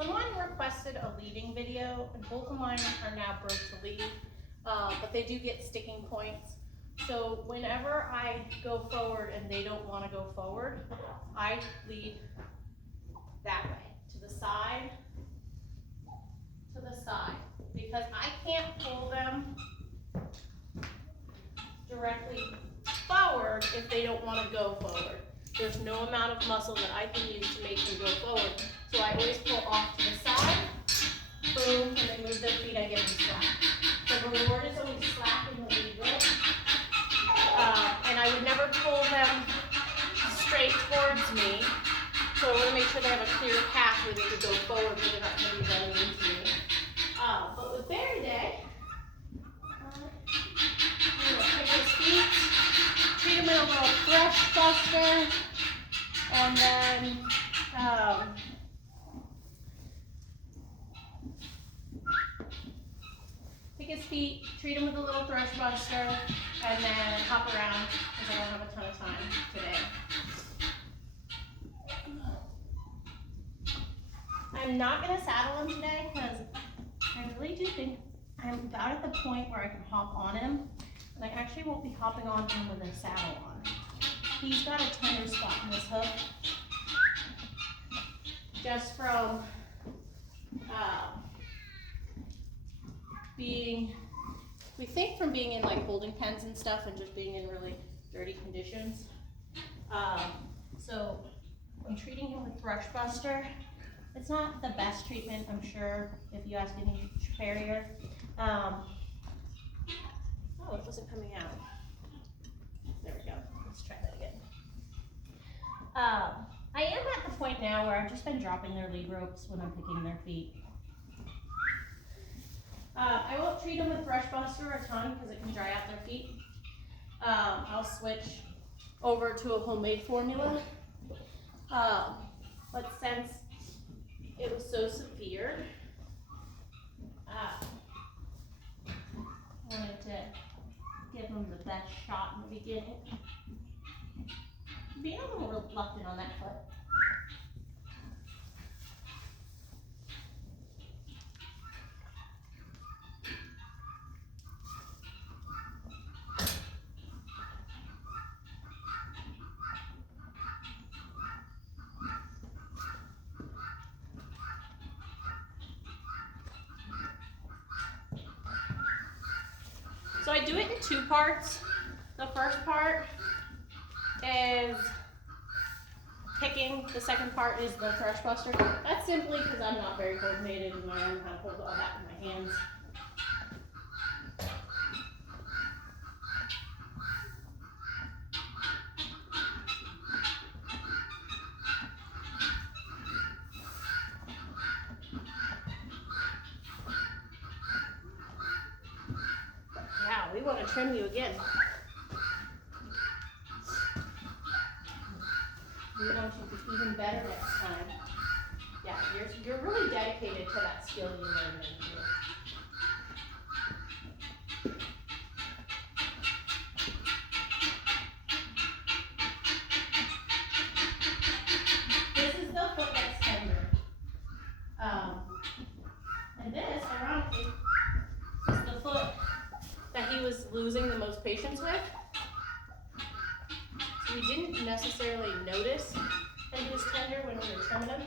Someone requested a leading video, and both of mine are now broke to lead, but they do get sticking points. So whenever I go forward and they don't want to go forward, I lead that way, to the side, because I can't pull them directly forward if they don't want to go forward. There's no amount of muscle that I can use to make them go forward. So I always pull off to the side, boom, and they move their feet, I get them slack. The reward is always slack in the lead rope. And I would never pull them straight towards me. So I want to make sure they have a clear path where they can go forward, where they're not going to be running into me. But with Berry Day, I'm going to pick his feet, treat him in a little thrush buster, and then pick his feet, treat him with a little thrush buster, and then hop around because I don't have a ton of time today. I'm not going to saddle him today because I really do think I'm about at the point where I can hop on him, and I actually won't be hopping on him with a saddle on. He's got a tender spot in his hoof, just from we think from being in like holding pens and stuff and just being in really dirty conditions. So I'm treating him with Thrush Buster. It's not the best treatment, I'm sure, if you ask any farrier. Oh, it wasn't coming out. There we go. Let's try that again. I am at the point now where I've just been dropping their lead ropes when I'm picking their feet. I won't treat them with Thrush Buster a ton because it can dry out their feet. I'll switch over to a homemade formula. But since it was so severe, I wanted to give them the best shot in the beginning. Being a little reluctant on that foot. So I do it in two parts. The first part is picking, the second part is the Thrush Buster. That's simply because I'm not very coordinated and I don't know how to hold all that in my hands. Yeah, we want to trim you again. We want you to be even better next time. Yeah, you're really dedicated to that skill you learned. This is the foot that's tender. And this, ironically, is the foot that he was losing the most patience with. So we didn't necessarily notice that he was tender when we were trimming him.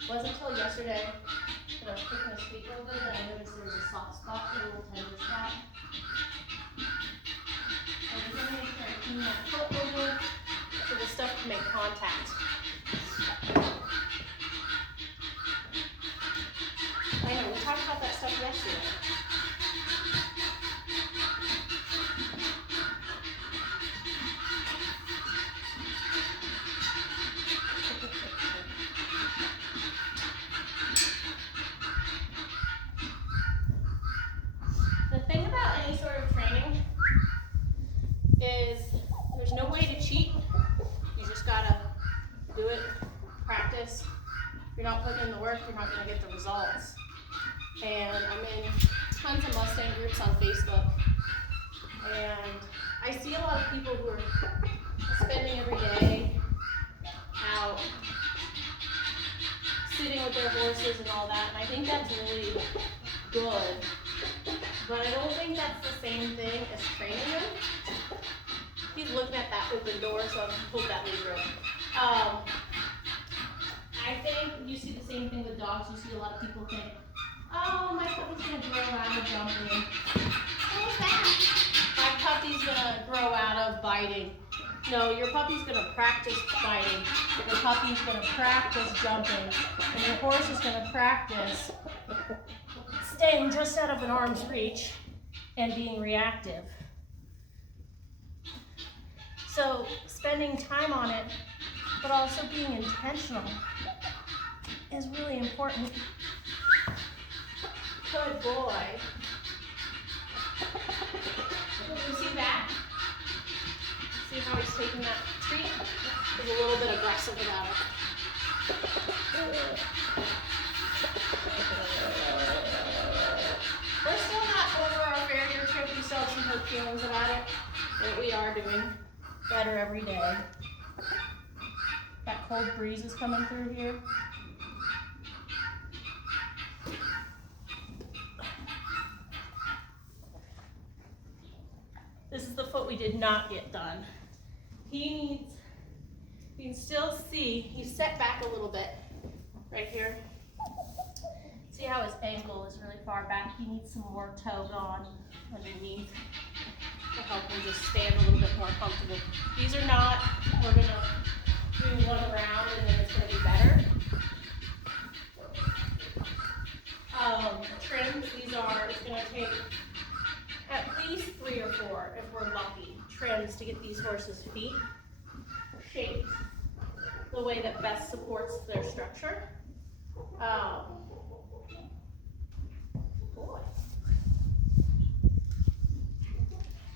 It wasn't until yesterday that I was picking his feet over that I noticed there was a soft spot, a little tender spot. And we're going to make sure I clean that foot over so the stuff can make contact. I know, we talked about that stuff yesterday. The thing about any sort of training is there's no way to cheat. You just gotta do it, practice. If you're not putting in the work, you're not gonna get the results. And I'm in tons of Mustang groups on Facebook, and I see a lot of people who are spending every day out sitting with their horses and all that, and I think that's really good. But I don't think that's the same thing as training them. He's looking at that open door, so I'm hope that leaves room. I think you see the same thing with dogs. You see a lot of people think, oh, my puppy's gonna grow out of jumping. What's that? My puppy's gonna grow out of biting. No, your puppy's gonna practice biting. Your puppy's gonna practice jumping. And your horse is gonna practice staying just out of an arm's reach and being reactive. So spending time on it, but also being intentional is really important. Good boy. You see that? See how he's taking that treat? He's a little bit aggressive about it. We're still not over our farrier trip. We still have some hurt feelings about it, but we are doing better every day. That cold breeze is coming through here. This is the foot we did not get done. He needs, you can still see, he's set back a little bit right here. See how his ankle is really far back? He needs some more toe on underneath to help him just stand a little bit more comfortable. These are not, we're gonna do one round and then it's gonna be better. Trims, these are, it's gonna take at least 3 or 4, if we're lucky, trims to get these horses' feet shaped the way that best supports their structure. Boy.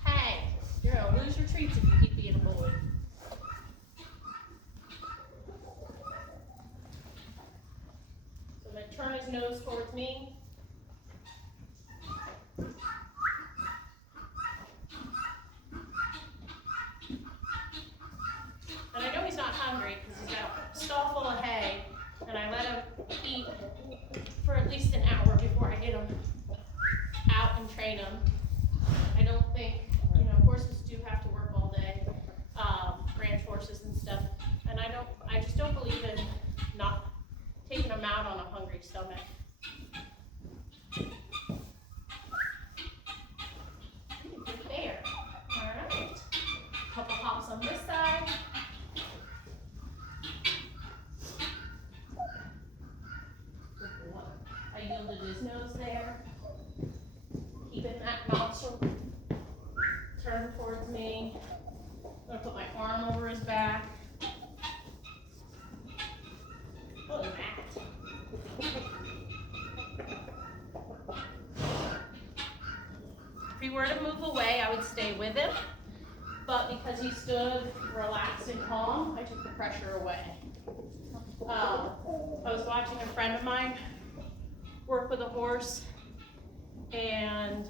Hey, you're gonna lose your treats if you keep being a bully. So I'm gonna turn his nose towards me. And I know he's not hungry because he's got a stall full of hay, and I let him eat for at least an hour before I get him out and train him. I don't think, horses do have to work all day, ranch horses and stuff, and I just don't believe in not taking them out on a hungry stomach. Good there. All right. Couple hops on this side. I yielded his nose there. Keeping that nostril turned towards me. I'm gonna put my arm over his back. Look at that. If he were to move away, I would stay with him. But because he stood relaxed and calm, I took the pressure away. I was watching a friend of mine work with a horse, and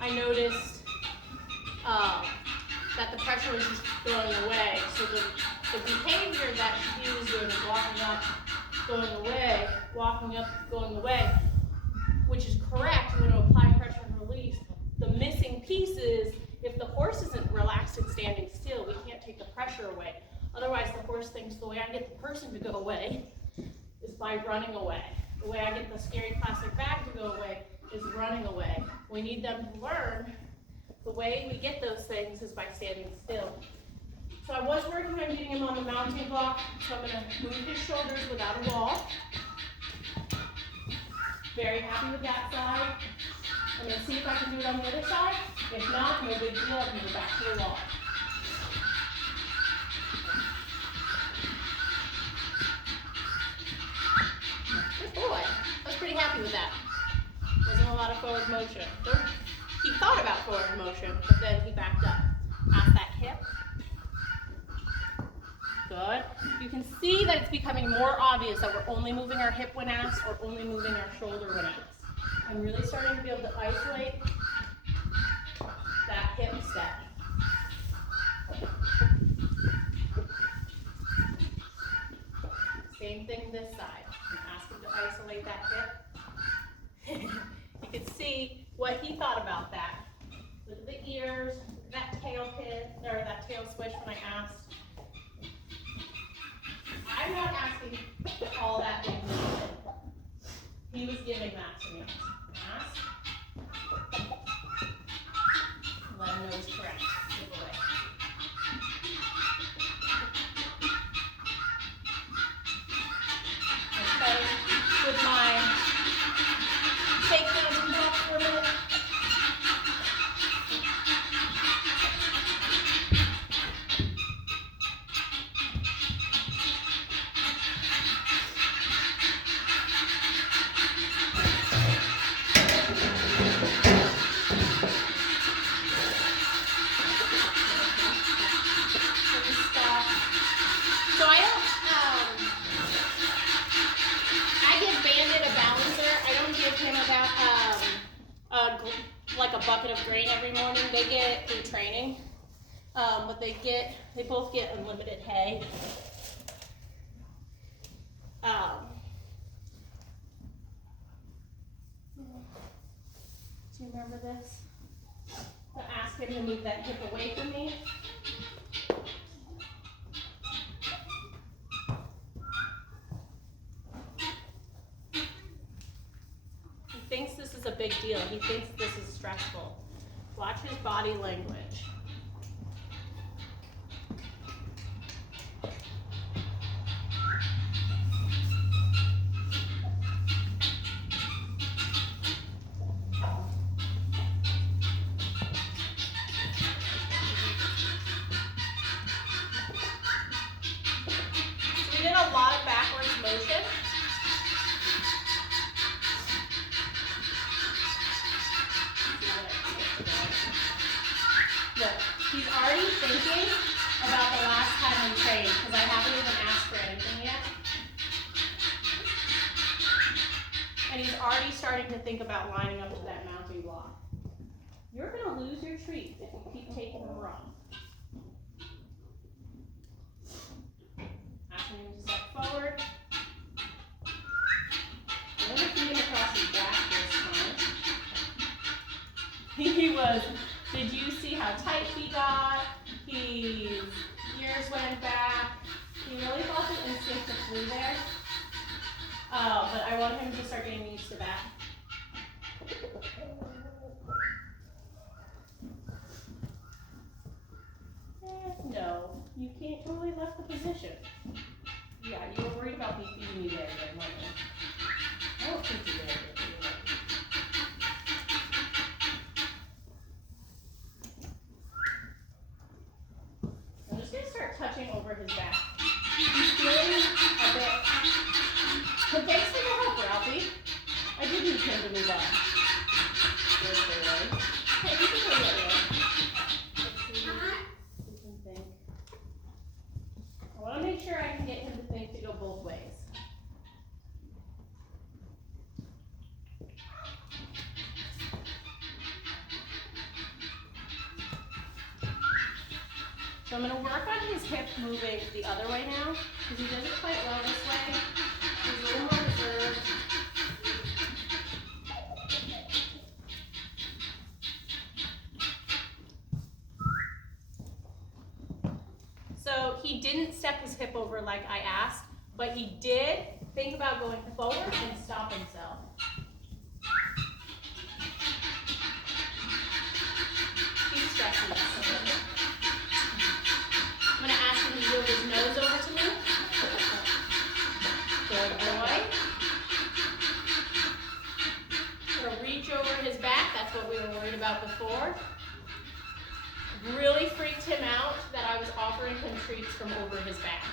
I noticed that the pressure was just going away. So the behavior that he was doing, walking up, going away, walking up, going away, which is correct, you're going to apply pressure and release. The missing piece is, if the horse isn't relaxed and standing still, we can't take the pressure away. Otherwise, the horse thinks the way I get the person to go away is by running away. The way I get the scary plastic bag to go away is running away. We need them to learn the way we get those things is by standing still. So I was working on getting him on the mounting block, so I'm going to move his shoulders without a wall. Very happy with that side. I'm going to see if I can do it on the other side. If not, no big deal, I'm going to go back to the wall. Good boy. I was pretty happy with that. Wasn't a lot of forward motion. He thought about forward motion, but then he backed up. At that hip. Good. You can see that it's becoming more obvious that we're only moving our hip when asked or only moving our shoulder when asked. I'm really starting to be able to isolate that hip step. Same thing this side. Ask him to isolate that hip. You can see what he thought about that. Look at the ears, that tail pin, or that tail swish when I asked. I'm not asking all that big movement. He was giving that to me. Ask. Let him know he's correct. Give away. Okay, with my take hands back for a minute. Like a bucket of grain every morning. They get it through training, but they both get unlimited hay. Do you remember this? To ask him to move that hip away from me. He thinks this is a big deal. He thinks this is stressful. Watch his body language. So we did a lot of backwards motion. Look, he's already thinking about the last time we trained because I haven't even asked for anything yet. And he's already starting to think about lining up to that mounting block. You're going to lose your treat if you keep taking them wrong. Asking him to step forward. I'm going to feed him across his back this time. He was... Did you see how tight he got? His ears went back. He really felt the instinct to flew there. But I want him to start getting used to that. No, you can't totally left the position. Yeah, you were worried about me feeding you there again, weren't you? I don't think you did. Touching over his back. He's feeling a bit. But thanks for the help, Ralphie. I did need him to move on. Hey, you can go the other way. Let's see. We can think. I want to make sure I can get him to think to go both ways. So I'm going to work on his hip moving the other way now, because he does it quite well this way. He's a little more reserved. So he didn't step his hip over like I asked, but he did think about going forward and stop himself. He's stressing this a little bit. I'm going to ask him to move his nose over to me. Good boy. I'm going to reach over his back. That's what we were worried about before. Really freaked him out that I was offering him treats from over his back.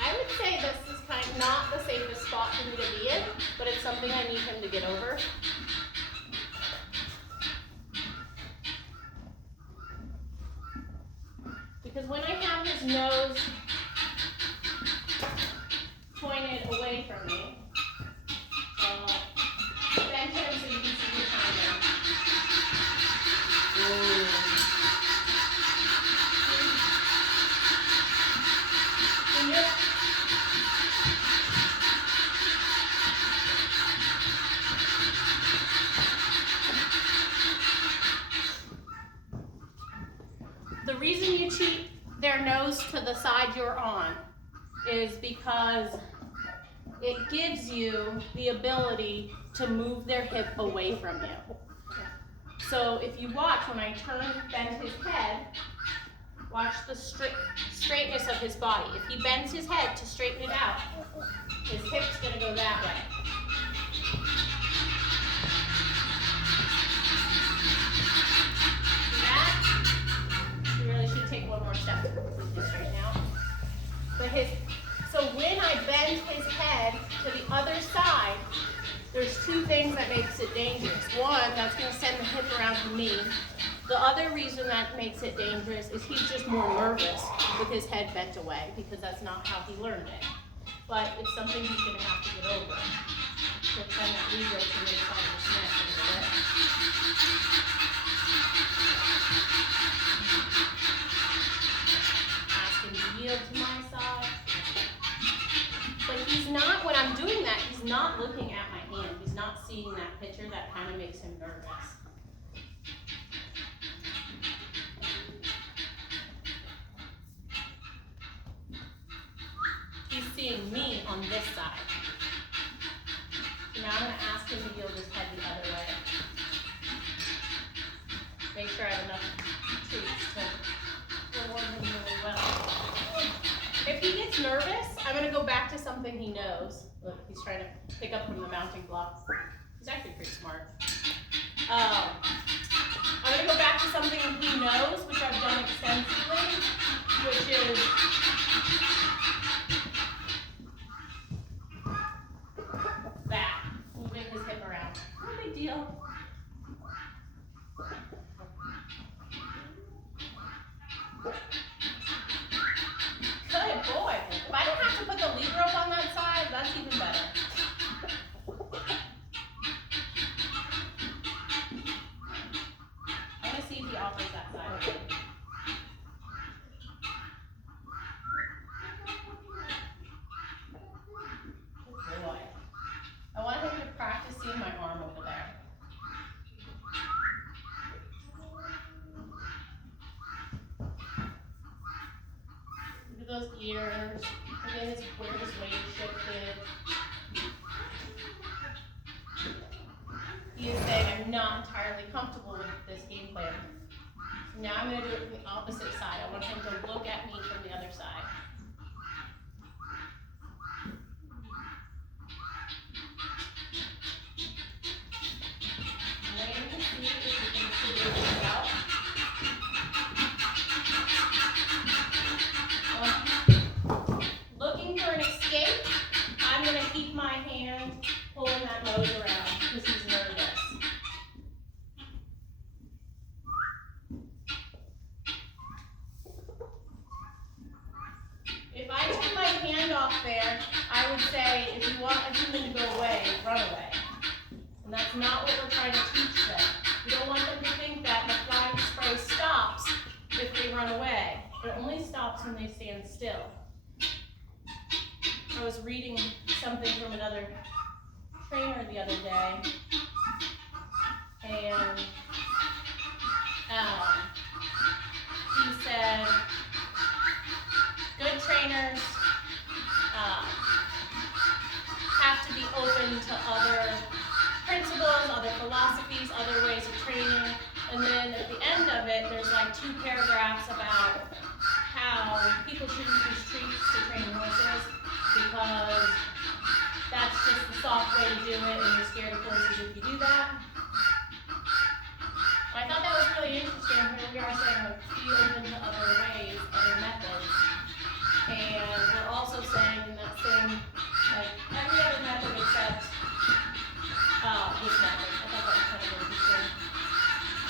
I would say this is kind of not the safest spot for me to be in, but it's something I need him to get over. Because when I have his nose pointed away from me, bend him so you can see his hand. The reason you cheat their nose to the side you're on is because it gives you the ability to move their hip away from you. So if you watch, when I bend his head, watch the straightness of his body. If he bends his head to straighten it out, his hip's gonna go that way. See that? You really should take one more step to complete this right now. But so when I bend his head to the other side, there's two things that makes it dangerous. One, that's going to send the hip around to me. The other reason that makes it dangerous is he's just more nervous with his head bent away because that's not how he learned it. But it's something he's going to have to get over. So kind of ego to the side of his neck a little bit. Ask him to yield to my side. But he's not, when I'm doing that, he's not looking at my hand. He's not seeing that picture. That kind of makes him nervous. He's seeing me on this side. So now I'm going to ask him to yield his head the other way. Make sure I have enough treats to reward him really well. If he gets nervous, I'm going to go back to something he knows. Look, he's trying to pick up from the mounting block. He's actually pretty smart. I'm going to go back to something he knows, which I've done extensively, which is that, moving his hip around. No big deal. Good boy. If I don't have to put the lead rope on that side, that's even better. I'm going to see if he offers that side. Good boy. I want him to practice seeing my arm over there. Look at those ears. Look at where his weight shifted. He is saying, I'm not entirely comfortable with this game plan. So now I'm going to do it from the opposite side. I want him to look at me from the other side. Looking for an escape, I'm going to keep my hand pulling that nose around because he's nervous. If I took my hand off there, I would say, if you want a human to go away, run away. And that's not what we're trying to teach them. We don't want them to think that the flying spray stops if they run away. It only stops when they stand still. I was reading something from another trainer the other day, and he said, good trainers have to be open to other principles, other philosophies, other ways of training, and then at the end of it, there's like 2 paragraphs about how people shouldn't use treats to train horses because that's just the soft way to do it and you're scared of horses if you do that. I thought